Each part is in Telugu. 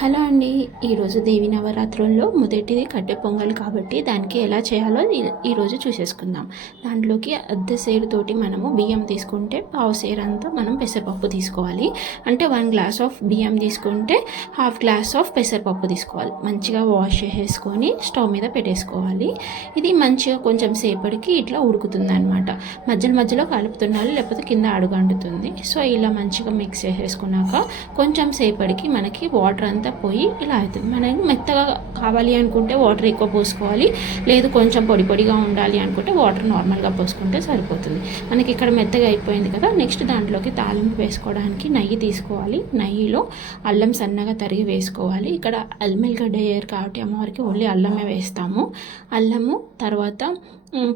హలో అండి. ఈరోజు దేవి నవరాత్రుల్లో మొదటిది కట్టె పొంగల్ కాబట్టి దానికి ఎలా చేయాలో ఈరోజు చూసేసుకుందాం. దాంట్లోకి అర్ధ సేరుతోటి మనము బియ్యం తీసుకుంటే పావు సేరు అంతా మనం పెసరపప్పు తీసుకోవాలి. అంటే 1 గ్లాస్ ఆఫ్ బియ్యం తీసుకుంటే ½ గ్లాస్ ఆఫ్ పెసరపప్పు తీసుకోవాలి. మంచిగా వాష్ చేసేసుకొని స్టవ్ మీద పెట్టేసుకోవాలి. ఇది మంచిగా కొంచెం సేపటికి ఇట్లా ఉడుకుతుంది అనమాట. మధ్యలో కలుపుతుండాలి, లేకపోతే కింద అడుగంటుతుంది. సో ఇలా మంచిగా మిక్స్ చేసేసుకున్నాక కొంచెం సేపటికి మనకి వాటర్ అంతా పోయి ఇలా అవుతుంది. మనకి మెత్తగా కావాలి అనుకుంటే వాటర్ ఎక్కువ పోసుకోవాలి, లేదు కొంచెం పొడి పొడిగా ఉండాలి అనుకుంటే వాటర్ నార్మల్గా పోసుకుంటే సరిపోతుంది. మనకి ఇక్కడ మెత్తగా అయిపోయింది కదా. నెక్స్ట్ దాంట్లోకి తాలింపు వేసుకోవడానికి నెయ్యి తీసుకోవాలి. నెయ్యిలో అల్లం సన్నగా తరిగి వేసుకోవాలి. ఇక్కడ అల్మెల్గడ్డ వేయరు కాబట్టి అమ్మవారికి ఓన్లీ అల్లమే వేస్తాము. అల్లము తర్వాత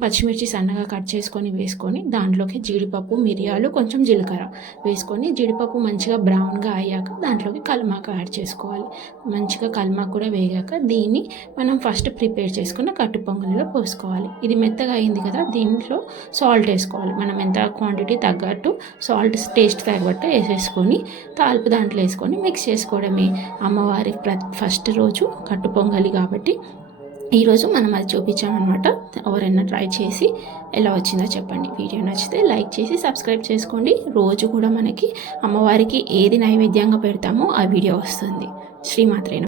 పచ్చిమిర్చి సన్నగా కట్ చేసుకొని వేసుకొని దాంట్లోకి జీడిపప్పు, మిరియాలు, కొంచెం జీలకర్ర వేసుకొని జీడిపప్పు మంచిగా బ్రౌన్గా అయ్యాక దాంట్లోకి కల్మాకు యాడ్ చేసుకోవాలి. మంచిగా కల్మాకు కూడా వేగాక దీన్ని మనం ఫస్ట్ ప్రిపేర్ చేసుకున్న కట్టు పొంగలిలో పోసుకోవాలి. ఇది మెత్తగా అయింది కదా, దీంట్లో సాల్ట్ వేసుకోవాలి. మనం ఎంత క్వాంటిటీ తగ్గట్టు సాల్ట్ టేస్ట్ తగ్గట్టు వేసేసుకొని తాలింపు దాంట్లో వేసుకొని మిక్స్ చేసుకోవడమే. అమ్మవారి ఫస్ట్ రోజు కట్టు పొంగలి కాబట్టి ఈరోజు మనం అది చూపించామన్నమాట. ఎవరైనా ట్రై చేసి ఎలా వచ్చిందో చెప్పండి. వీడియో నచ్చితే లైక్ చేసి సబ్స్క్రైబ్ చేసుకోండి. రోజు కూడా మనకి అమ్మవారికి ఏది నైవేద్యంగా పెడతామో ఆ వీడియో వస్తుంది. శ్రీమాత్రేన.